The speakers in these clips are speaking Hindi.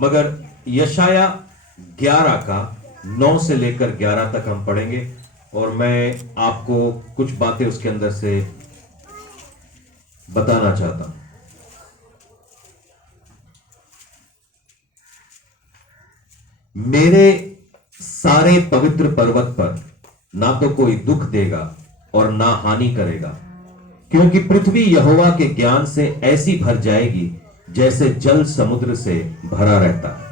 मगर यशाया 11 का 9 से लेकर 11 तक हम पढ़ेंगे और मैं आपको कुछ बातें उसके अंदर से बताना चाहता हूं। मेरे सारे पवित्र पर्वत पर ना तो कोई दुख देगा और ना हानि करेगा, क्योंकि पृथ्वी यहोवा के ज्ञान से ऐसी भर जाएगी जैसे जल समुद्र से भरा रहता है।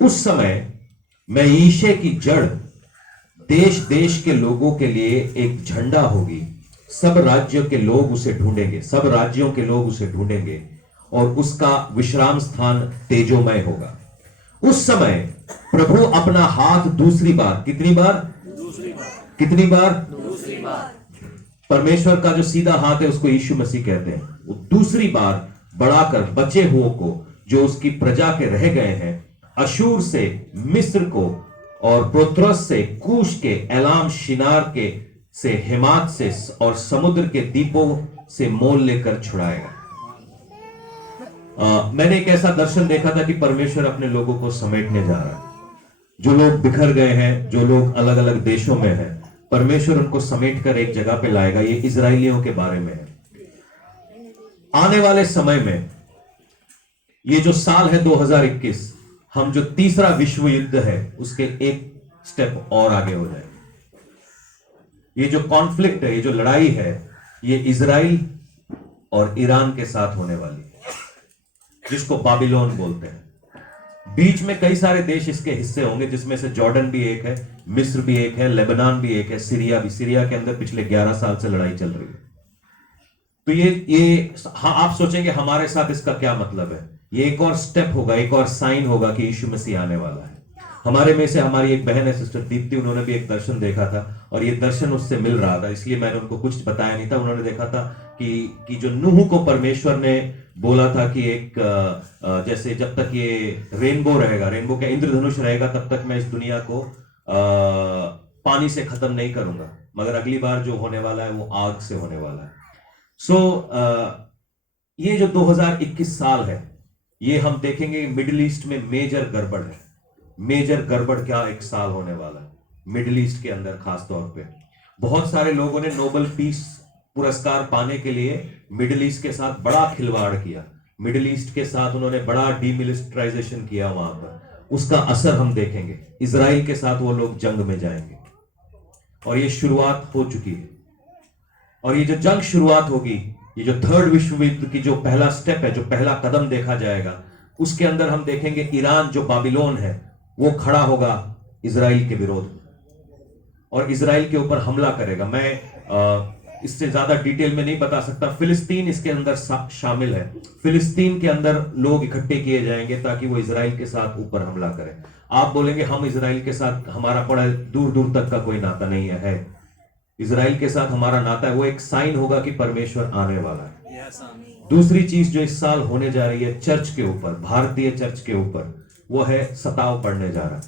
उस समय मैं ईशे की जड़ देश देश के लोगों के लिए एक झंडा होगी। सब राज्यों के लोग उसे ढूंढेंगे, सब राज्यों के लोग उसे ढूंढेंगे और उसका विश्राम स्थान तेजोमय होगा। उस समय प्रभु अपना हाथ दूसरी बार, कितनी बार? कितनी बार? परमेश्वर का जो सीधा हाथ है उसको यीशु मसीह कहते हैं। वो दूसरी बार बढ़ाकर बचे हुओं को, जो उसकी प्रजा के रह गए हैं, अशूर से, मिस्र को और प्रोत्रस से, कूश के, एलाम, शिनार के से, हेमात से और समुद्र के द्वीपों से मोल लेकर छुड़ाएगा। मैंने एक ऐसा दर्शन देखा था कि परमेश्वर अपने लोगों को समेटने जा रहा है। जो लोग बिखर गए हैं, जो लोग अलग अलग देशों में हैं, परमेश्वर उनको समेट कर एक जगह पे लाएगा। ये इजरायलियों के बारे में है। आने वाले समय में ये जो साल है 2021, हम जो तीसरा विश्व युद्ध है उसके एक स्टेप और आगे हो जाए। ये जो कॉन्फ्लिक्ट है, ये जो लड़ाई है, ये इजराइल और ईरान के साथ होने वाली है, जिसको बाबिलोन बोलते हैं। बीच में कई सारे देश इसके हिस्से होंगे, जिसमें से जॉर्डन भी एक है, मिस्र भी एक है, लेबनान भी एक है, सीरिया भी। सीरिया के अंदर पिछले 11 साल से लड़ाई चल रही है। तो ये हाँ, आप सोचेंगे हमारे साथ इसका क्या मतलब है? ये एक और स्टेप होगा, एक और साइन होगा कि यीशु मसीह आने वाला है। हमारे में से हमारी एक बहन है, सिस्टर दीप्ति, उन्होंने भी एक दर्शन देखा था और ये दर्शन उससे मिल रहा था, इसलिए मैंने उनको कुछ बताया नहीं था। उन्होंने देखा था कि जो नूह को परमेश्वर ने बोला था कि एक जैसे जब तक ये रेनबो रहेगा, रेनबो का इंद्रधनुष रहेगा, तब तक मैं इस दुनिया को पानी से खत्म नहीं करूंगा, मगर अगली बार जो होने वाला है वो आग से होने वाला है। ये जो 2021 साल है, ये हम देखेंगे मिडिल ईस्ट में मेजर गड़बड़ है। मेजर गड़बड़ क्या एक साल होने वाला है मिडिल ईस्ट के अंदर। खास तौर पे बहुत सारे लोगों ने नोबेल पीस पुरस्कार पाने के लिए मिडिल ईस्ट के साथ बड़ा खिलवाड़ किया। मिडिल ईस्ट के साथ उन्होंने बड़ा डीमिलिटराइजेशन किया वहां पर। उसका असर हम देखेंगे। इजराइल के साथ वो लोग जंग में जाएंगे और ये शुरुआत हो चुकी है। और ये जो जंग शुरुआत होगी, ये जो थर्ड विश्व युद्ध की जो पहला स्टेप है, जो पहला कदम देखा जाएगा, उसके अंदर हम देखेंगे ईरान जो बाबिलोन है वो खड़ा होगा इजराइल के विरोध में और इजराइल के ऊपर हमला करेगा। मैं इससे ज्यादा डिटेल में नहीं बता सकता। फिलिस्तीन इसके अंदर शामिल है। फिलिस्तीन के अंदर लोग इकट्ठे किए जाएंगे ताकि वो इजराइल के साथ ऊपर हमला करें। आप बोलेंगे हम इजराइल के साथ, हमारा बड़ा दूर दूर तक का कोई नाता नहीं है। इजराइल के साथ हमारा नाता है। वो एक साइन होगा कि परमेश्वर आने वाला है। दूसरी चीज जो इस साल होने जा रही है चर्च के ऊपर, भारतीय चर्च के ऊपर, वो है सताव पड़ने जा रहा है।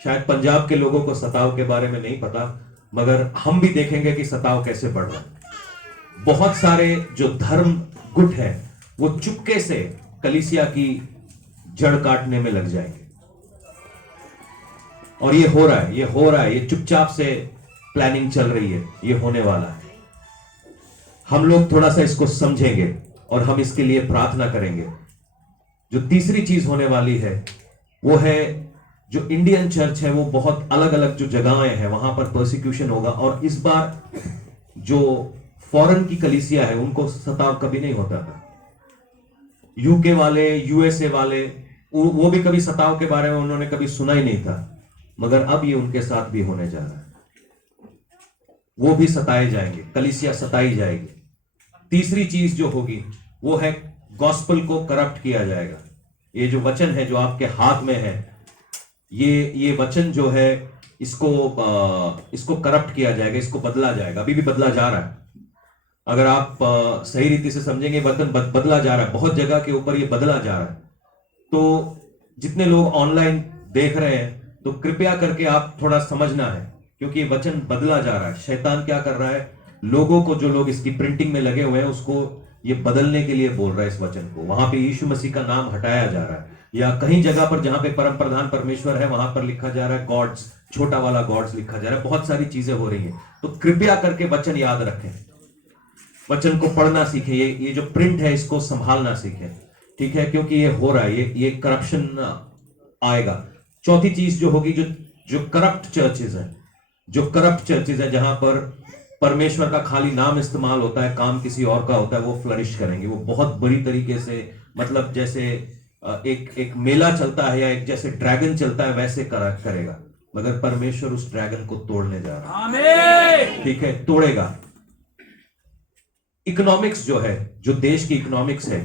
शायद पंजाब के लोगों को सताव के बारे में नहीं पता, मगर हम भी देखेंगे कि सताव कैसे बढ़ रहा है। बहुत सारे जो धर्म गुट है वो चुपके से कलीसिया की जड़ काटने में लग जाएंगे और ये हो रहा है, ये हो रहा है, ये चुपचाप से प्लानिंग चल रही है, ये होने वाला है। हम लोग थोड़ा सा इसको समझेंगे और हम इसके लिए प्रार्थना करेंगे। जो तीसरी चीज होने वाली है वो है जो इंडियन चर्च है, वो बहुत अलग अलग जो जगहें हैं वहां पर परसिक्यूशन होगा। और इस बार जो फॉरेन की कलीसिया है उनको सताव कभी नहीं होता था। यूके वाले, यूएसए वाले, वो भी कभी सताव के बारे में उन्होंने कभी सुना ही नहीं था, मगर अब ये उनके साथ भी होने जा रहा है। वो भी सताए जाएंगे, कलीसिया सताई जाएगी। तीसरी चीज जो होगी वो है गॉस्पल को करप्ट किया जाएगा। ये जो वचन है जो आपके हाथ में है, ये वचन जो है इसको करप्ट किया जाएगा, इसको बदला जाएगा। अभी भी बदला जा रहा है। अगर आप सही रीति से समझेंगे, वचन बदला जा रहा है, बहुत जगह के ऊपर ये बदला जा रहा है। तो जितने लोग ऑनलाइन देख रहे हैं तो कृपया करके आप थोड़ा समझना है, क्योंकि ये वचन बदला जा रहा है। शैतान क्या कर रहा है, लोगों को, जो लोग इसकी प्रिंटिंग में लगे हुए हैं, उसको ये बदलने के लिए बोल रहा है इस वचन को। वहां पे यीशु मसीह का नाम हटाया जा रहा है, या कहीं जगह पर जहां पे परम प्रधान परमेश्वर है वहां पर लिखा जा रहा है गॉड्स, छोटा वाला गॉड्स लिखा जा रहा है। बहुत सारी चीजें हो रही हैं, तो कृपया करके वचन याद रखें, वचन को पढ़ना सीखें, ये जो प्रिंट है इसको संभालना सीखें, ठीक है, क्योंकि ये हो रहा है, ये करप्शन आएगा। चौथी चीज जो होगी, जो करप्ट चर्चेज हैं, जहां पर परमेश्वर का खाली नाम इस्तेमाल होता है, काम किसी और का होता है, वो फ्लरिश करेंगे, वो बहुत बुरी तरीके से, मतलब जैसे एक मेला चलता है या एक जैसे ड्रैगन चलता है वैसे करेगा, मगर परमेश्वर उस ड्रैगन को तोड़ने जा रहा है। आमीन। ठीक है, तोड़ेगा। इकोनॉमिक्स जो है, जो देश की इकोनॉमिक्स है,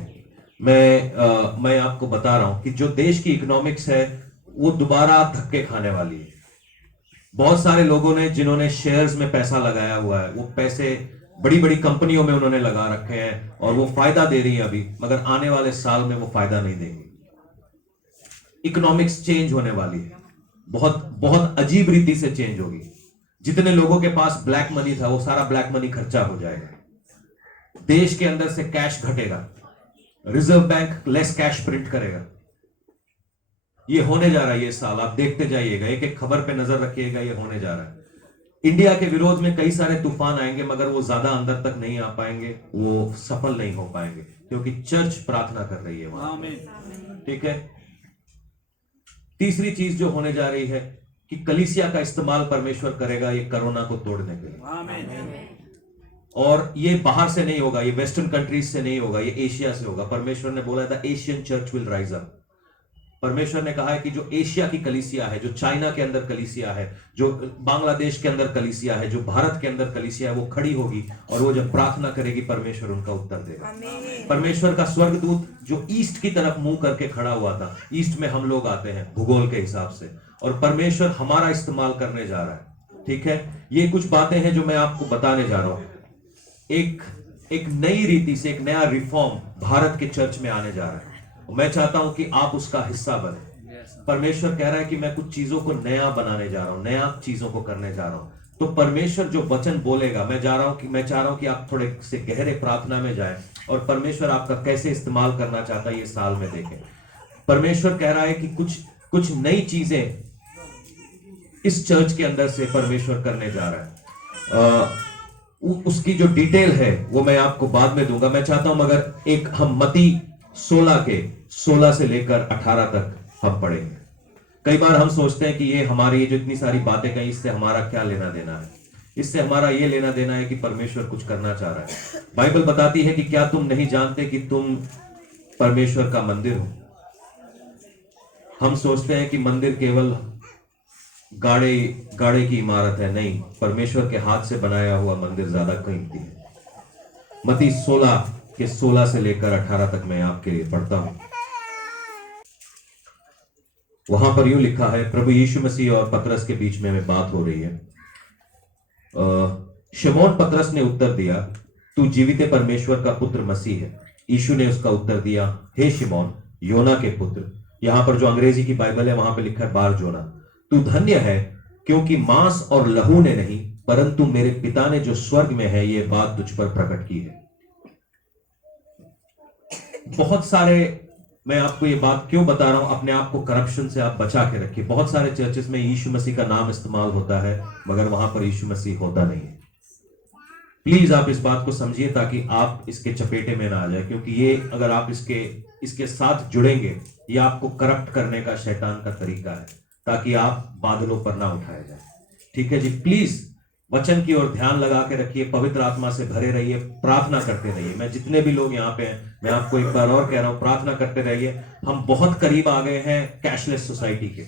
मैं आपको बता रहा हूं कि जो देश की इकोनॉमिक्स है वो दोबारा धक्के खाने वाली है। बहुत सारे लोगों ने, जिन्होंने शेयर्स में पैसा लगाया हुआ है, वो पैसे बड़ी बड़ी कंपनियों में उन्होंने लगा रखे हैं और वो फायदा दे रही है अभी, मगर आने वाले साल में वो फायदा नहीं देंगे। इकोनॉमिक्स चेंज होने वाली है, बहुत बहुत अजीब रीति से चेंज होगी। जितने लोगों के पास ब्लैक मनी था वो सारा ब्लैक मनी खर्चा हो जाएगा, देश के अंदर से कैश घटेगा, reserve bank less cash print करेगा। ये होने जा रहा है ये साल, आप देखते जाइएगा, एक एक खबर पे नजर रखिएगा, ये होने जा रहा है। इंडिया के विरोध में कई सारे तूफान आएंगे, मगर वो ज्यादा अंदर तक नहीं आ पाएंगे, वो सफल नहीं हो पाएंगे, क्योंकि चर्च प्रार्थना कर रही है वहां। ठीक है। तीसरी चीज जो होने जा रही है कि कलीसिया का इस्तेमाल परमेश्वर करेगा ये कोरोना को तोड़ने के लिए, और ये बाहर से नहीं होगा, ये वेस्टर्न कंट्रीज से नहीं होगा, ये एशिया से होगा। परमेश्वर ने बोला था Asian church will rise up. परमेश्वर ने कहा है कि जो एशिया की कलीसिया है, जो चाइना के अंदर कलीसिया है, जो बांग्लादेश के अंदर कलीसिया है, जो भारत के अंदर कलीसिया है, वो खड़ी होगी और वो जब प्रार्थना करेगी परमेश्वर उनका उत्तर देगा। परमेश्वर का स्वर्गदूत जो ईस्ट की तरफ मुंह करके खड़ा हुआ था, ईस्ट में हम लोग आते हैं भूगोल के हिसाब से, और परमेश्वर हमारा इस्तेमाल करने जा रहा है। ठीक है, ये कुछ बातें हैं जो मैं आपको बताने जा रहा हूं। एक नई रीति से, एक नया रिफॉर्म भारत के चर्च में आने जा रहा है। मैं चाहता हूं कि आप उसका हिस्सा बने। परमेश्वर कह रहा है कि मैं कुछ चीजों को नया बनाने जा रहा हूं, नया चीजों को करने जा रहा हूं। तो परमेश्वर जो वचन बोलेगा, मैं चाह रहा हूं कि आप थोड़े से गहरे प्रार्थना में जाएं और परमेश्वर आपका कैसे इस्तेमाल करना चाहता है ये साल में देखें। परमेश्वर कह रहा है कि कुछ नई चीजें इस चर्च के अंदर से परमेश्वर करने जा रहा है। उसकी जो डिटेल है वो मैं आपको बाद में दूंगा। मैं चाहता हूं मगर एक हम मती 16 से लेकर 18 तक हम पढ़ेंगे। कई बार हम सोचते हैं कि ये हमारी जो इतनी सारी बातें कही, इससे हमारा क्या लेना देना है। इससे हमारा ये लेना देना है कि परमेश्वर कुछ करना चाह रहा है। बाइबल बताती है कि क्या तुम नहीं जानते कि तुम परमेश्वर का मंदिर हो। हम सोचते हैं कि मंदिर केवल गाड़े की इमारत है। नहीं, परमेश्वर के हाथ से बनाया हुआ मंदिर ज्यादा कीमती है। मती 16 से लेकर 18 तक मैं आपके लिए पढ़ता हूं। वहां पर यूं लिखा है, प्रभु यीशु मसीह और पतरस के बीच में बात हो रही है। शमौन पतरस ने उत्तर दिया, तू जीवित परमेश्वर का पुत्र मसीह है। यीशु ने उसका उत्तर दिया, हे शिमोन, योना के पुत्र। यहां पर जो अंग्रेजी की बाइबल है वहां पर लिखा है बार जोना, तू धन्य है, क्योंकि मांस और लहू ने नहीं, परंतु मेरे पिता ने जो स्वर्ग में है ये बात तुझ पर प्रकट की है। बहुत सारे, मैं आपको ये बात क्यों बता रहा हूं, अपने आप को करप्शन से आप बचा के रखिए। बहुत सारे चर्चेस में यीशु मसीह का नाम इस्तेमाल होता है, मगर वहां पर यीशु मसीह होता नहीं है। प्लीज आप इस बात को समझिए ताकि आप इसके चपेटे में ना आ जाए, क्योंकि ये अगर आप इसके साथ जुड़ेंगे, ये आपको करप्ट करने का शैतान का तरीका है, ताकि आप बादलों पर ना उठाए जाए। ठीक है जी, प्लीज वचन की ओर ध्यान लगा के रखिए, पवित्र आत्मा से भरे रहिए, प्रार्थना करते रहिए। मैं जितने भी लोग यहाँ पे हैं, मैं आपको एक बार और कह रहा हूं, प्रार्थना करते रहिए। हम बहुत करीब आ गए हैं कैशलेस सोसाइटी के।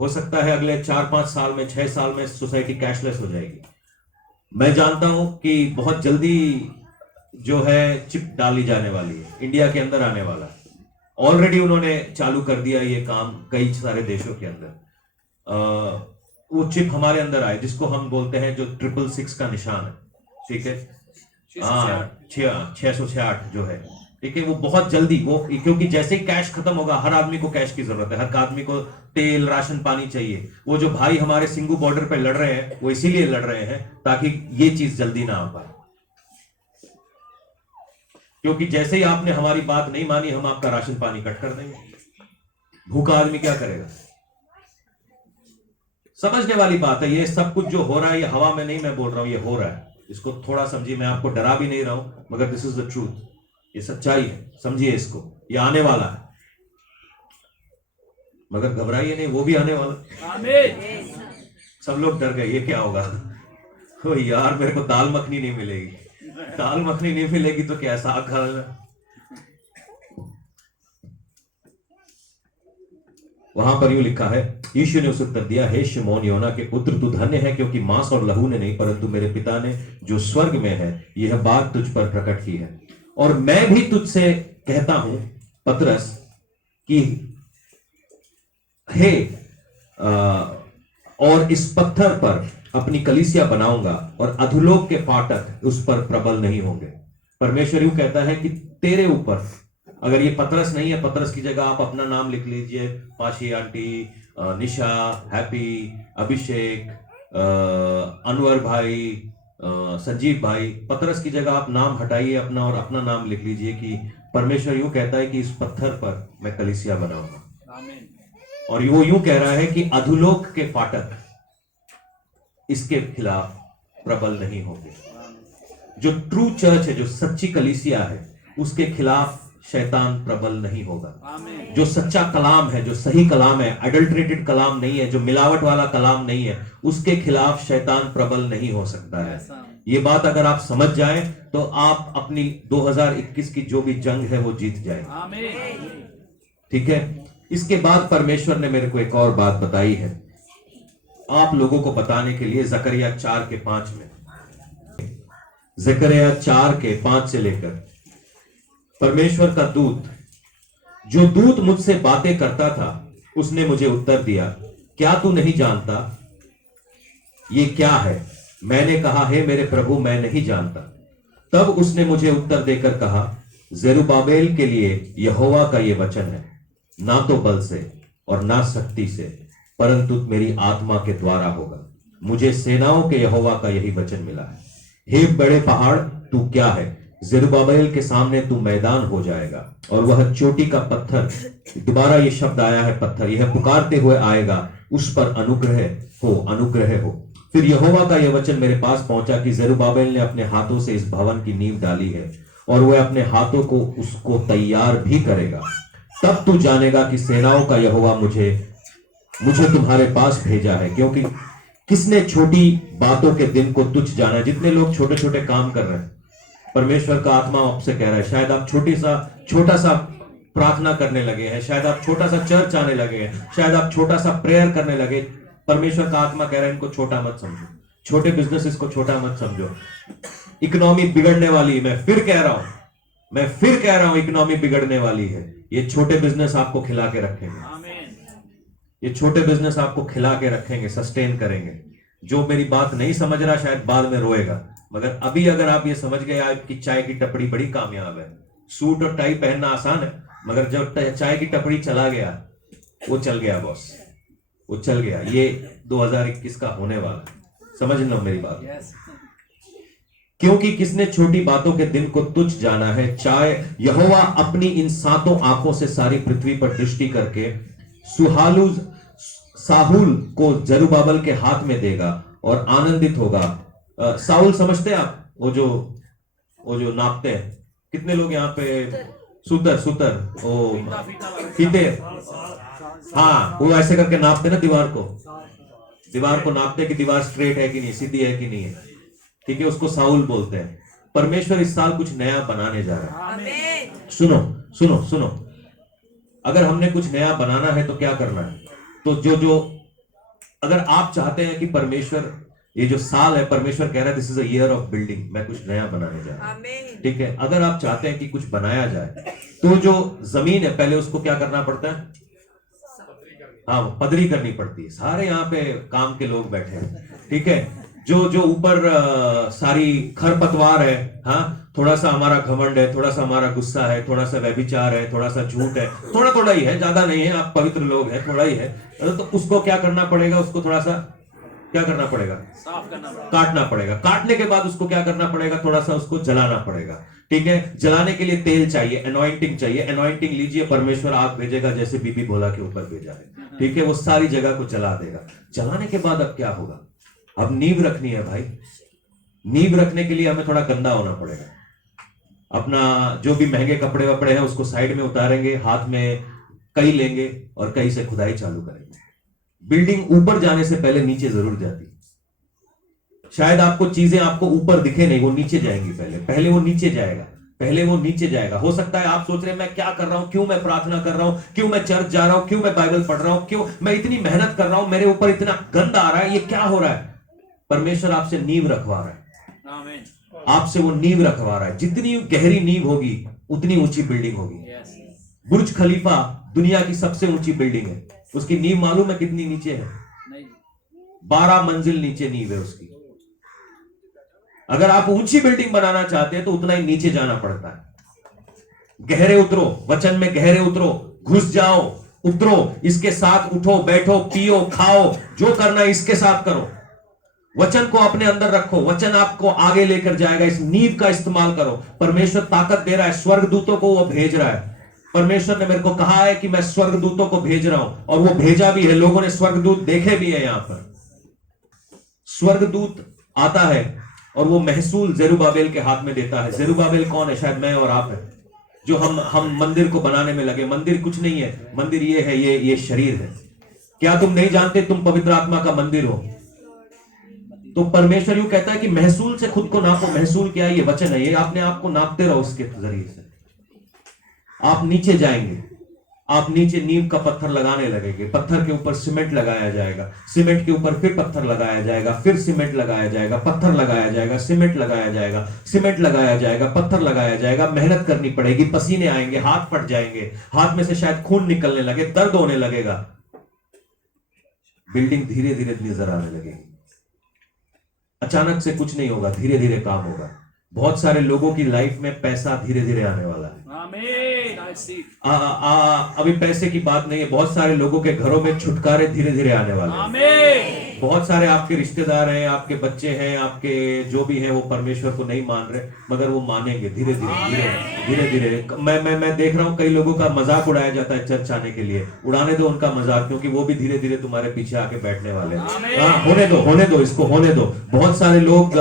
हो सकता है अगले 4-5 साल में, 6 साल में सोसाइटी कैशलेस हो जाएगी। मैं जानता हूं कि बहुत जल्दी जो है चिप डाली जाने वाली है, इंडिया के अंदर आने वाला है। ऑलरेडी उन्होंने चालू कर दिया ये काम कई सारे देशों के अंदर। वो चिप हमारे अंदर आए, जिसको हम बोलते हैं जो 666 का निशान है। ठीक है, 668 जो है, ठीक है, वो बहुत जल्दी, वो क्योंकि जैसे ही कैश खत्म होगा, हर आदमी को कैश की जरूरत है, हर आदमी को तेल, राशन पानी चाहिए। वो जो भाई हमारे सिंगू बॉर्डर पे लड़ रहे हैं, वो इसीलिए लड़ रहे हैं ताकि ये चीज जल्दी ना आ पाए। क्योंकि जैसे ही आपने हमारी बात नहीं मानी, हम आपका राशन पानी कट कर देंगे। भूखा आदमी क्या करेगा? समझने वाली बात है। ये सब कुछ जो हो रहा है, ये हवा में नहीं मैं बोल रहा हूं, ये हो रहा है। इसको थोड़ा समझिए, मैं आपको डरा भी नहीं रहा हूं, मगर दिस इज द ट्रूथ, ये सच्चाई है, समझिए इसको। ये आने वाला है, मगर घबराइए नहीं, वो भी आने वाला। आमीन। सब लोग डर गए, ये क्या होगा? ओ यार, मेरे को दाल मखनी नहीं मिलेगी। दाल मखनी नहीं मिलेगी तो क्या, साग खा लेना। वहां पर यूं लिखा है, यीशु ने उसे उत्तर दिया, हे शिमोन योना के पुत्र, तू धन्य है, क्योंकि मांस और लहू ने नहीं, परंतु मेरे पिता ने जो स्वर्ग में है यह बात तुझ पर प्रकट की है। और मैं भी तुझसे कहता हूं पतरस कि हे और इस पत्थर पर अपनी कलीसिया बनाऊंगा और अधोलोक के फाटक उस पर प्रबल नहीं होंगे। परमेश्वर यूं कहता है कि तेरे ऊपर, अगर ये पतरस नहीं है, पतरस की जगह आप अपना नाम लिख लीजिए, पाशी आंटी, निशा, हैप्पी, अभिषेक, अनवर भाई, संजीव भाई, पतरस की जगह आप नाम हटाइए अपना और अपना नाम लिख लीजिए कि परमेश्वर यूं कहता है कि इस पत्थर पर मैं कलीसिया बनाऊंगा। और वो यूं कह रहा है कि अधोलोक के फाटक इसके खिलाफ प्रबल नहीं होंगे। जो ट्रू चर्च है, जो सच्ची कलीसिया है, उसके खिलाफ शैतान प्रबल नहीं होगा। जो सच्चा कलाम है, जो सही कलाम है, अडल्ट्रेटेड कलाम नहीं है, जो मिलावट वाला कलाम नहीं है, उसके खिलाफ शैतान प्रबल नहीं हो सकता है। ये बात अगर आप समझ जाएं तो आप अपनी 2021 की जो भी जंग है वो जीत जाएंगे। ठीक है। इसके बाद परमेश्वर ने मेरे को एक और बात बताई है, आप लोगों को बताने के लिए। जकरिया 4:5 में, जकरिया 4:5 से लेकर, परमेश्वर का दूत, जो दूत मुझसे बातें करता था, उसने मुझे उत्तर दिया, क्या तू नहीं जानता ये क्या है? मैंने कहा, हे मेरे प्रभु, मैं नहीं जानता। तब उसने मुझे उत्तर देकर कहा, जेरुब्बाबेल के लिए यहोवा का यह वचन है, ना तो बल से और ना शक्ति से, परंतु मेरी आत्मा के द्वारा होगा। मुझे सेनाओं के यहोवा का यही वचन मिला है। हे बड़े पहाड़, तू क्या है? जेरुब्बाबेल के सामने तू मैदान हो जाएगा और वह चोटी का पत्थर, दोबारा ये शब्द आया है पत्थर, यह पुकारते हुए आएगा, उस पर अनुग्रह हो, अनुग्रह हो। फिर यहोवा का यह वचन मेरे पास पहुंचा कि जेरुब्बाबेल ने अपने हाथों से इस भवन की नींव डाली है और वह अपने हाथों को उसको तैयार भी करेगा। तब तू जानेगा कि सेनाओं का यहोवा मुझे तुम्हारे पास भेजा है। क्योंकि किसने छोटी बातों के दिन को तुच्छ जाना? जितने लोग छोटे छोटे काम कर रहे हैं, परमेश्वर का आत्मा आपसे कह रहा है, शायद आप छोटा सा प्रार्थना करने लगे हैं, शायद आप छोटा सा चर्च आने लगे हैं, शायद आप छोटा सा प्रेयर करने लगे। परमेश्वर का आत्मा कह रहा है, इनको छोटा मत समझो, छोटे बिजनेस को छोटा मत समझो। इकोनॉमी बिगड़ने वाली है, मैं फिर कह रहा हूं, इकोनॉमी बिगड़ने वाली है। ये छोटे बिजनेस आपको खिला के रखेंगे, ये छोटे बिजनेस आपको खिला के रखेंगे, सस्टेन करेंगे। जो मेरी बात नहीं समझ रहा शायद बाद में रोएगा, मगर अभी अगर आप ये समझ गए, आपकी चाय की टपड़ी बड़ी कामयाब है। सूट और टाई पहनना आसान है, मगर जब चाय की टपड़ी चला गया, वो चल गया बॉस, वो चल गया। ये 2021 का होने वाला, समझ लो मेरी बात। क्योंकि किसने छोटी बातों के दिन को तुच्छ जाना है? चाहे यहोवा अपनी इन 7 आंखों से सारी पृथ्वी पर दृष्टि करके साहुल को जेरुब्बाबेल के हाथ में देगा और आनंदित होगा। साहुल समझते हैं आप? वो जो नापते हैं, कितने लोग यहाँ पे? सूतर ओ फीते, हाँ, वो ऐसे करके नापते ना दीवार को नापते कि दीवार स्ट्रेट है कि नहीं, सीधी है कि नहीं है। ठीक है, उसको साहुल बोलते हैं। परमेश्वर इस साल कुछ नया बनाने जा रहा है। सुनो, अगर हमने कुछ नया बनाना है तो क्या करना है? तो जो अगर आप चाहते हैं कि परमेश्वर, ये जो साल है, परमेश्वर कह रहा है this is a year of building, मैं कुछ नया बनाने जा रहा हूं। ठीक है, अगर आप चाहते हैं कि कुछ बनाया जाए, तो जो जमीन है पहले उसको क्या करना पड़ता है? हाँ, पदरी करनी पड़ती है। सारे यहाँ पे काम के लोग बैठे हैं। ठीक है, जो ऊपर सारी खरपतवार है, हाँ, थोड़ा सा हमारा घमंड है, थोड़ा सा हमारा गुस्सा है, थोड़ा सा व्यभिचार है, थोड़ा सा झूठ है, थोड़ा ही है, ज्यादा नहीं है, आप पवित्र लोग हैं, थोड़ा ही है, तो उसको क्या करना पड़ेगा? उसको थोड़ा सा क्या करना पड़ेगा? साफ करना पड़ेगा। काटना पड़ेगा। काटने के बाद उसको क्या करना पड़ेगा? थोड़ा सा उसको जलाना पड़ेगा। ठीक है, जलाने के लिए तेल चाहिए, अनॉइंटिंग चाहिए, अनॉइंटिंग लीजिए, परमेश्वर आग भेजेगा जैसे बीबी भोला के ऊपर भेजा है, ठीक है, वो सारी जगह को जला देगा। जलाने के बाद अब क्या होगा? अब नींव रखनी है भाई। नींव रखने के लिए हमें थोड़ा गंदा होना पड़ेगा। अपना जो भी महंगे कपड़े वपड़े हैं उसको साइड में उतारेंगे, हाथ में कई लेंगे और कई से खुदाई चालू करेंगे। बिल्डिंग ऊपर जाने से पहले नीचे जरूर जाती। शायद आपको चीजें आपको ऊपर दिखे नहीं, वो नीचे जाएंगी। पहले वो नीचे जाएगा, पहले वो नीचे जाएगा। हो सकता है आप सोच रहे हैं मैं क्या कर रहा हूं, क्यों मैं प्रार्थना कर रहा हूं, क्यों मैं चर्च जा रहा हूं, क्यों मैं बाइबल पढ़ रहा हूं, क्यों मैं इतनी मेहनत कर रहा हूं, मेरे ऊपर इतना गंद आ रहा है, ये क्या हो रहा है? परमेश्वर आपसे नींव रखवा रहा है। आमीन। आपसे वो नींव रखवा रहा है। जितनी गहरी नींव होगी उतनी ऊंची बिल्डिंग होगी। बुर्ज खलीफा दुनिया की सबसे ऊंची बिल्डिंग है। उसकी नींव मालूम है कितनी नीचे है? 12 मंजिल नीचे नींव है उसकी। अगर आप ऊंची बिल्डिंग बनाना चाहते हैं तो उतना ही नीचे जाना पड़ता है। गहरे उतरो, वचन में गहरे उतरो, घुस जाओ, उतरो, इसके साथ उठो, बैठो, पियो, खाओ, जो करना है इसके साथ करो। वचन को अपने अंदर रखो, वचन आपको आगे लेकर जाएगा। इस नींव का इस्तेमाल करो। परमेश्वर ताकत दे रहा है, स्वर्गदूतों को वो भेज रहा है। परमेश्वर ने मेरे को कहा है कि मैं स्वर्गदूतों को भेज रहा हूं, और वो भेजा भी है। लोगों ने स्वर्गदूत देखे भी है। यहां पर स्वर्गदूत आता है और वो महसूल जेरुब्बाबेल के हाथ में देता है। जेरुब्बाबेल कौन है? शायद मैं और आप है, जो हम मंदिर को बनाने में लगे। मंदिर कुछ नहीं है, मंदिर ये है, ये शरीर है। क्या तुम नहीं जानते तुम पवित्र आत्मा का मंदिर हो? तो परमेश्वर यूं कहता है कि महसूल से खुद को नापो। महसूल क्या है? ये वचन है। ये अपने आप को नापते रहो उसके जरिए से। आप नीचे जाएंगे, आप नीचे नींव का पत्थर लगाने लगेंगे। पत्थर के ऊपर सीमेंट लगाया जाएगा, सीमेंट के ऊपर फिर पत्थर लगाया जाएगा, फिर सीमेंट लगाया जाएगा, पत्थर लगाया जाएगा, सीमेंट लगाया जाएगा, सीमेंट लगाया जाएगा, पत्थर लगाया जाएगा। मेहनत करनी पड़ेगी, पसीने आएंगे, हाथ फट जाएंगे, हाथ में से शायद खून निकलने लगे, दर्द होने लगेगा। बिल्डिंग धीरे धीरे नजर आने लगेगी। अचानक से कुछ नहीं होगा, धीरे धीरे काम होगा। बहुत सारे लोगों की लाइफ में पैसा धीरे धीरे आने वाला है। अभी पैसे की बात नहीं है, बहुत सारे लोगों के घरों में छुटकारे धीरे धीरे आने वाले हैं। बहुत सारे आपके रिश्तेदार हैं, आपके बच्चे हैं, आपके जो भी हैं, वो परमेश्वर को नहीं मान रहे, मगर वो मानेंगे धीरे धीरे। मैं देख रहा हूँ कई लोगों का मजाक उड़ाया जाता है चर्च आने के लिए। उड़ाने दो उनका मजाक, क्योंकि वो भी धीरे धीरे तुम्हारे पीछे आके बैठने वाले हैं। होने दो इसको, होने दो। बहुत सारे लोग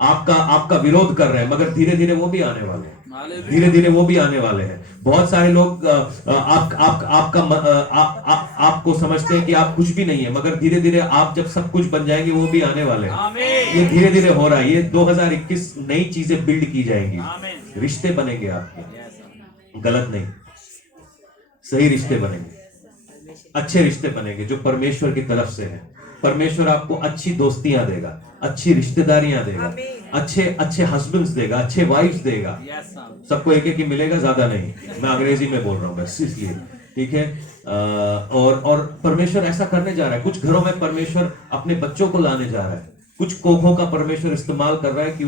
आपका विरोध कर रहे हैं, मगर धीरे धीरे वो भी आने वाले हैं। धीरे धीरे वो भी आने वाले हैं। बहुत सारे लोग आपको समझते हैं कि आप कुछ भी नहीं है, मगर धीरे धीरे आप जब सब कुछ बन जाएंगे वो भी आने वाले हैं। ये धीरे धीरे हो रहा है। ये 2021 नई चीजें बिल्ड की जाएंगी। रिश्ते बनेंगे आपके, गलत नहीं, सही रिश्ते बनेंगे, अच्छे रिश्ते बनेंगे जो परमेश्वर की तरफ से है। परमेश्वर आपको अच्छी दोस्तियां देगा, अच्छी रिश्तेदारियां देगा, अच्छे हस्बैंड्स देगा, अच्छे वाइफ्स देगा। सबको एक एक ही मिलेगा, ज्यादा नहीं। मैं अंग्रेजी में बोल रहा हूँ बस इसलिए, ठीक है। और परमेश्वर ऐसा करने जा रहा है। कुछ घरों में परमेश्वर अपने बच्चों को लाने जा रहा है। कुछ कोखों का परमेश्वर इस्तेमाल कर रहा है कि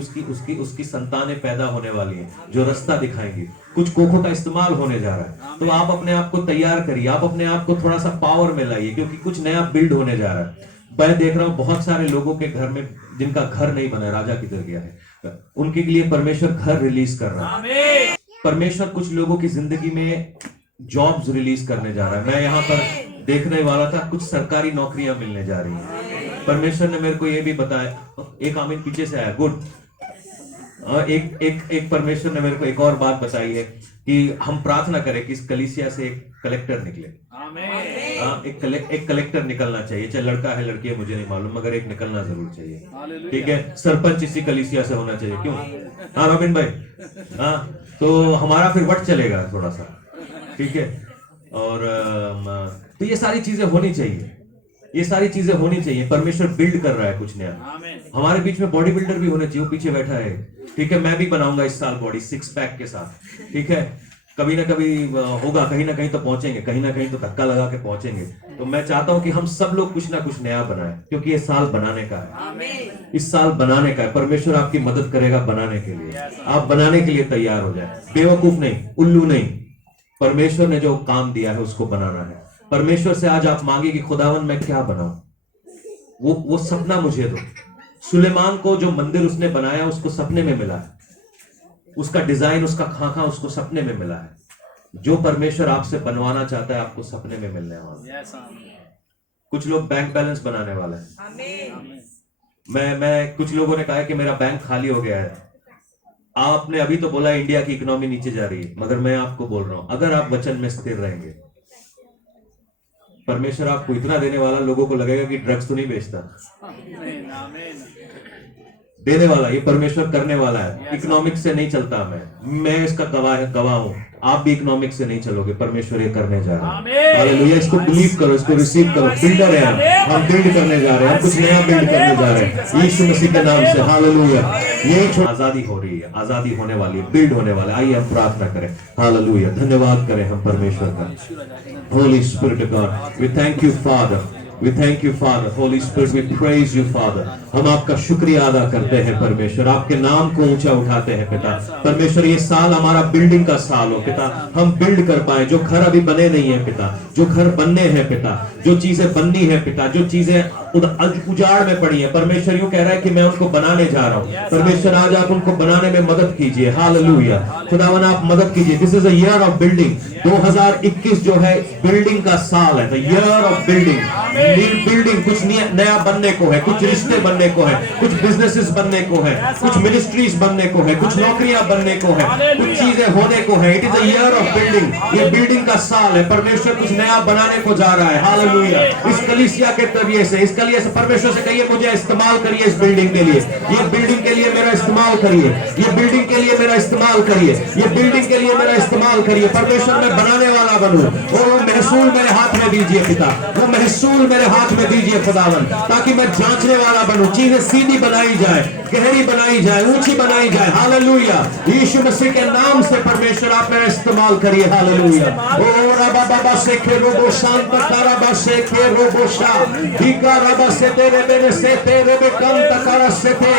उसकी संतानें पैदा होने वाली हैं जो रास्ता दिखाएंगी। कुछ कोखों का इस्तेमाल होने जा रहा है। तो आप अपने आप को तैयार करिए, आप अपने आप को थोड़ा सा पावर में लाइए, क्योंकि कुछ नया बिल्ड होने जा रहा है। मैं देख रहा हूं बहुत सारे लोगों के घर में जिनका घर नहीं बना, राजा किधर गया है, उनके लिए परमेश्वर घर रिलीज कर रहा है। परमेश्वर कुछ लोगों की जिंदगी में जॉब्स रिलीज करने जा रहा है। मैं यहाँ पर देखने वाला था, कुछ सरकारी नौकरियां मिलने जा रही हैं। परमेश्वर ने मेरे को ये भी बताया। एक आमीन पीछे से आया, गुड। एक परमेश्वर ने मेरे को एक और बात बताई है कि हम प्रार्थना करें कि इस कलीसिया से एक कलेक्टर निकले। एक कलेक्टर निकलना चाहिए, चाहे लड़का है लड़की है मुझे नहीं मालूम, मगर एक निकलना जरूर चाहिए, ठीक है। सरपंच इसी कलीसिया से होना चाहिए, क्यों? हाँ रोबिन भाई, हाँ, तो हमारा फिर वट चलेगा थोड़ा सा, ठीक है। और तो ये सारी चीजें होनी चाहिए, ये सारी चीजें होनी चाहिए। परमेश्वर बिल्ड कर रहा है कुछ नया। हमारे बीच में बॉडी बिल्डर भी होने चाहिए, वो पीछे बैठा है, ठीक है। मैं भी बनाऊंगा इस साल बॉडी 6 पैक के साथ, ठीक है। कभी ना कभी होगा, कहीं ना कहीं तो पहुंचेंगे, कहीं ना कहीं तो धक्का लगा के पहुंचेंगे। तो मैं चाहता हूं कि हम सब लोग कुछ ना कुछ नया बनाएं, क्योंकि ये साल बनाने का है। इस साल बनाने का है। परमेश्वर आपकी मदद करेगा बनाने के लिए। आप बनाने के लिए तैयार हो जाए, बेवकूफ नहीं, उल्लू नहीं। परमेश्वर ने जो काम दिया है उसको बनाना है। परमेश्वर से आज आप मांगे कि खुदावन मैं क्या बनाऊं, वो सपना मुझे दो। सुलेमान को जो मंदिर उसने बनाया उसको सपने में मिला है, उसका डिजाइन, उसका खाका उसको सपने में मिला है। जो परमेश्वर आपसे बनवाना चाहता है आपको सपने में मिलने वाला है। कुछ लोग बैंक बैलेंस बनाने वाले हैं। मैं कुछ लोगों ने कहा है कि मेरा बैंक खाली हो गया है। आपने अभी तो बोला इंडिया की इकोनॉमी नीचे जा रही है, मगर मैं आपको बोल रहा हूं अगर आप वचन में स्थिर रहेंगे, परमेश्वर आपको इतना देने वाला, लोगों को लगेगा कि ड्रग्स तो नहीं बेचता, देने वाला ये परमेश्वर करने वाला है। इकोनॉमिक्स से नहीं चलता मैं इसका गवाह हूं। आप भी इकोनॉमिक्स से नहीं चलोगे, परमेश्वर ये करने जा रहा है। हालेलुया। इसको बिलीव करो, इसको रिसीव करो। बिल्डर है हम बिल्ड करने जा रहे हैं, हम कुछ नया बिल्ड करने जा रहे हैं यीशु मसीह के नाम से। हालेलुया। ये आजादी हो रही है, आजादी होने वाली है, बिल्ड होने वाला है। आइए हम प्रार्थना करें। हालेलुया। धन्यवाद करें हम परमेश्वर का। Holy Spirit God we thank you Father, We thank you Father, Holy Spirit, we praise you Father। हम आपका शुक्रिया अदा करते हैं परमेश्वर, आपके नाम को ऊंचा उठाते हैं पिता। परमेश्वर ये साल हमारा बिल्डिंग का साल हो पिता, हम बिल्ड कर पाए। जो घर अभी बने नहीं है पिता, जो घर बनने हैं पिता, जो चीजें बननी है पिता, जो चीजें उजाड़ में पड़ी है, परमेश्वर यूं कह रहा है कि मैं उनको बनाने जा रहा हूं। परमेश्वर आज आप उनको बनाने में मदद कीजिए। हालेलुया। खुदावन आप मदद कीजिए। This is a year of building. 2021 जो है बिल्डिंग का साल है, the year of building. Building कुछ नया बनने को है, कुछ रिश्ते बनने को है, कुछ बिजनेसेस बनने को है, कुछ मिनिस्ट्रीज बनने को है, कुछ नौकरियां बनने को है, कुछ चीजें होने को है। It is a year of building. ये बिल्डिंग का साल है। परमेश्वर कुछ नया बनाने को जा रहा है। हालेलुया। इस कलीसिया के जरिए से, इस कलीसिया से परमेश्वर से कहिए मुझे इस्तेमाल करिए इस बिल्डिंग के लिए। ये बिल्डिंग के लिए मेरा इस्तेमाल करिए। ये बिल्डिंग के लिए मेरा इस्तेमाल करिए। ये बिल्डिंग के लिए मेरा इस्तेमाल करिए। परमेश्वर मैं बनाने वाला बनूं और वो महसूल मेरे हाथ में दीजिए पिता, वो महसूल मेरे हाथ में दीजिए खुदावन, ताकि मैं जांचने वाला बनूं। चीजें सीधी बनाई जाए, गहरी बनाई जाए, ऊंची बनाई जाए। हालेलुया। यीशु मसीह के नाम से परमेश्वर आप मेरा इस्तेमाल करिए। हालेलुया। ओ रबा बाबा से के रोबो शांत तारा से के रोबो शा भिका रबा से तेरे बेने से तेरे बे कम तकारा से थे।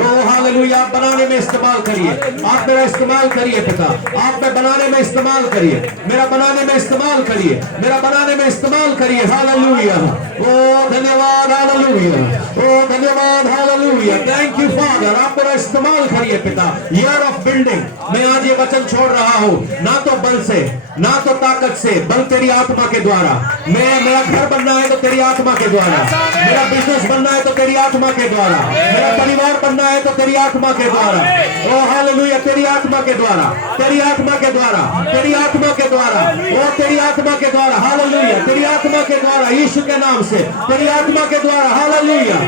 ओ हालेलुया। बनाने में इस्तेमाल करिए, आप मेरा इस्तेमाल करिए पिता, आप में बनाने में इस्तेमाल करिए, मेरा बनाने में इस्तेमाल करिए, मेरा बनाने में इस्तेमाल करिए। हालेलुया। ओ धन्यवाद। हालेलुया। ओ धन्यवाद। हालेलुया। Thank you father. आप मेरा इस्तेमाल करिए पिता। Year of building. मैं आज ये वचन छोड़ रहा हूं, ना तो बल से, ना तो ताकत से, बल तेरी आत्मा के द्वारा। मेरा घर बनना है तो तेरी आत्मा के द्वारा, मेरा बिजनेस बनना है तो तेरी आत्मा के द्वारा, मेरा परिवार बनना है तो तेरी आत्मा के द्वारा। ओ हालेलुया। तेरी आत्मा के द्वारा, तेरी आत्मा के द्वारा, तेरी आत्मा के द्वारा, ओ तेरी आत्मा के द्वारा। हालेलुया। तेरी आत्मा के द्वारा, यीशु के नाम से, तेरी आत्मा के द्वारा। हालेलुया।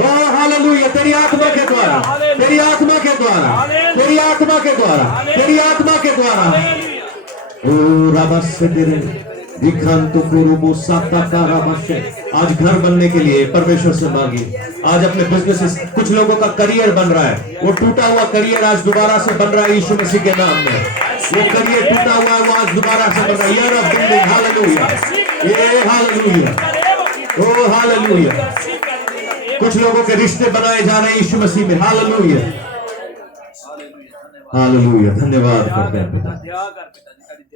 ओ हालेलुया। तेरी आत्मा के द्वारा, तेरी आत्मा के द्वारा, तेरी आत्मा के द्वारा, तेरी आत्मा के द्वारा। ओ रबस से तेरे दिखांत कुरुबो साता का रबशे। आज घर बनने के लिए परमेश्वर से मांगिए। आज अपने बिजनेस, कुछ लोगों का करियर बन रहा है, वो टूटा हुआ करियर आज दोबारा से बन रहा है यीशु मसीह के नाम में। वो करियर टूटा हुआ है, वो आज दोबारा से बन रहा है। Year of building. हालेलुया। ये हालेलुया। ओ हालेलुया। कुछ लोगों के रिश्ते बनाए जा रहे हैं यीशु मसीह में। हालेलुया। हालेलुया। धन्यवाद करते हैं पिता,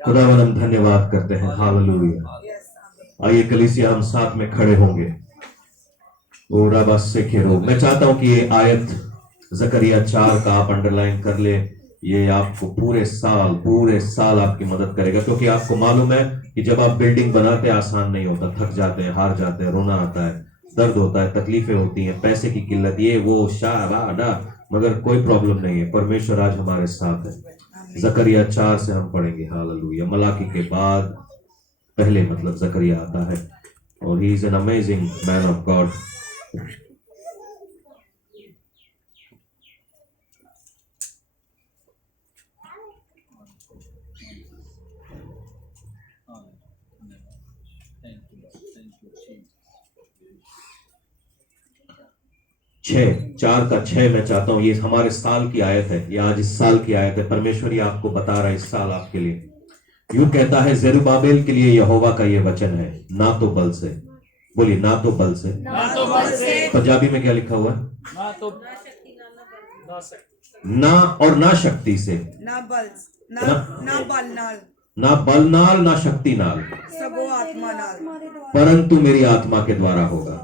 खुदावन हम धन्यवाद करते हैं। हालेलुया। आइए कलीसिया हम साथ में खड़े होंगे। ओ रबा से खेरो। मैं चाहता हूं कि ये आयत जकरिया 4 का आप अंडरलाइन कर ले। ये आपको पूरे साल आपकी मदद करेगा, क्योंकि आपको मालूम है कि जब आप बिल्डिंग बनाते हैं आसान नहीं होता। थक जाते हैं, हार जाते हैं, रोना आता है, दर्द होता है, तकलीफें होती हैं, पैसे की किल्लत, ये वो शाह, मगर कोई प्रॉब्लम नहीं है। परमेश्वर आज हमारे साथ है। जकरिया 4 से हम पढ़ेंगे। हालेलुया। मलाकी के बाद पहले मतलब जकरिया आता है, और he is an amazing man of God. चार का 6 मैं चाहता हूं, ये हमारे साल की आयत है, ये आज इस साल की आयत है। परमेश्वर ये आपको बता रहा है इस साल आपके लिए। यूं कहता है ज़ेरुब्बाबेल के लिए यहोवा का ये वचन है, ना तो बल से, बोलिए ना तो बल से, ना तो बल से, पंजाबी में क्या लिखा हुआ है? ना तो ना और ना शक्ति से, ना बल नाल, ना बल नाल, ना शक्ति नाल, सबो आत्मा नाल, परंतु मेरी आत्मा के द्वारा होगा।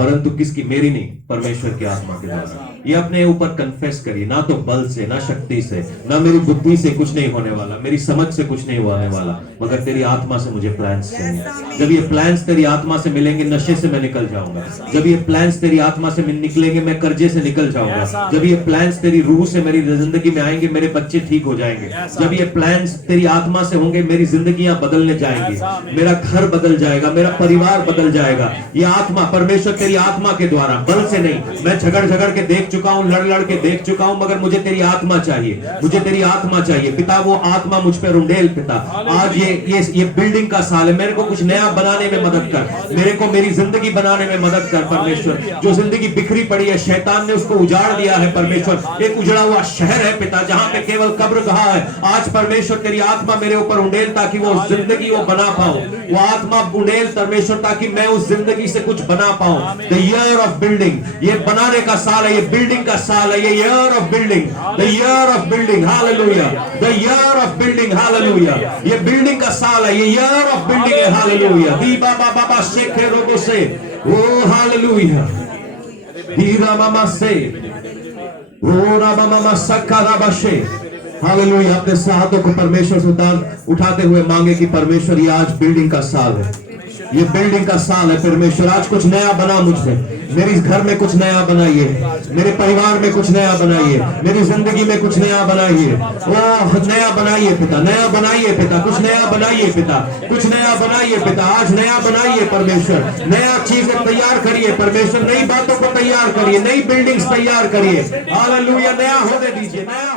परंतु किसकी? मेरी नहीं, परमेश्वर की आत्मा के द्वारा। ये अपने ऊपर कन्फेस करिए, ना तो बल से, ना शक्ति से, ना मेरी बुद्धि से कुछ नहीं होने वाला, मेरी समझ से कुछ नहीं होने वाला, मगर तेरी आत्मा से मुझे प्लान्स चाहिए। जब ये प्लान्स तेरी आत्मा से मिलेंगे, नशे से मैं निकल जाऊंगा। जब ये प्लान्स तेरी आत्मा से निकलेंगे, मैं कर्जे से निकल जाऊंगा। जब ये प्लान्स तेरी रूह से मेरी जिंदगी में आएंगे, मेरे बच्चे ठीक हो जाएंगे। जब ये प्लान्स तेरी आत्मा से होंगे, मेरी जिंदगियां बदलने जाएंगी, मेरा घर बदल जाएगा, मेरा परिवार बदल जाएगा। ये आत्मा, परमेश्वर तेरी आत्मा के द्वारा, बल से नहीं। मैं झगड़ झगड़ के देख चुका हूं, लड़ लड़ के देख चुका हूं, मगर मुझे तेरी आत्मा चाहिए, मुझे तेरी आत्मा चाहिए पिता। वो आत्मा मुझ पे रुंडेल पिता। आज ये बिल्डिंग का साल है, मेरे को कुछ नया बनाने में मदद कर, मेरे को मेरी जिंदगी बनाने में मदद कर परमेश्वर। जो जिंदगी बिखरी पड़ी है, शैतान ने उसको उजाड़ दिया है परमेश्वर। एक उजड़ा हुआ शहर है पिता, जहां पे केवल कब्र कहा है। आज परमेश्वर तेरी आत्मा मेरे ऊपर उंडेल, ताकि वो जिंदगी वो बना पाऊं। वो आत्मा उंडेल परमेश्वर, ताकि मैं उस जिंदगी से कुछ बना पाऊं। द ईयर ऑफ बिल्डिंग, ये बनाने का साल है, ये बिल्डिंग का साल है, ये year of building, the year of building, hallelujah, the year of building, hallelujah. ये बिल्डिंग का साल है, ये ईयर ऑफ बिल्डिंग है, हालेलुया। दी बाबा बाबा शेखे रोगो से, ओ हालेलुया। दी रामा से, ओ रामा मामा सक्का राबा से, हालेलुया। अपने हाथों को परमेश्वर से उठाते हुए मांगे कि परमेश्वर, ये आज बिल्डिंग का साल है, ये बिल्डिंग का साल है परमेश्वर। आज कुछ नया बना मुझमें, मेरे घर में कुछ नया बनाइए, मेरे परिवार में कुछ नया बनाइए, मेरी जिंदगी में कुछ नया बनाइए। ओह नया बनाइए पिता, नया बनाइए पिता, कुछ नया बनाइए पिता, कुछ नया बनाइए पिता। आज नया बनाइए परमेश्वर, नया चीजें तैयार करिए परमेश्वर, नई बातों को तैयार करिए, नई बिल्डिंग्स तैयार करिए। हालेलुया, नया होने दीजिए, नया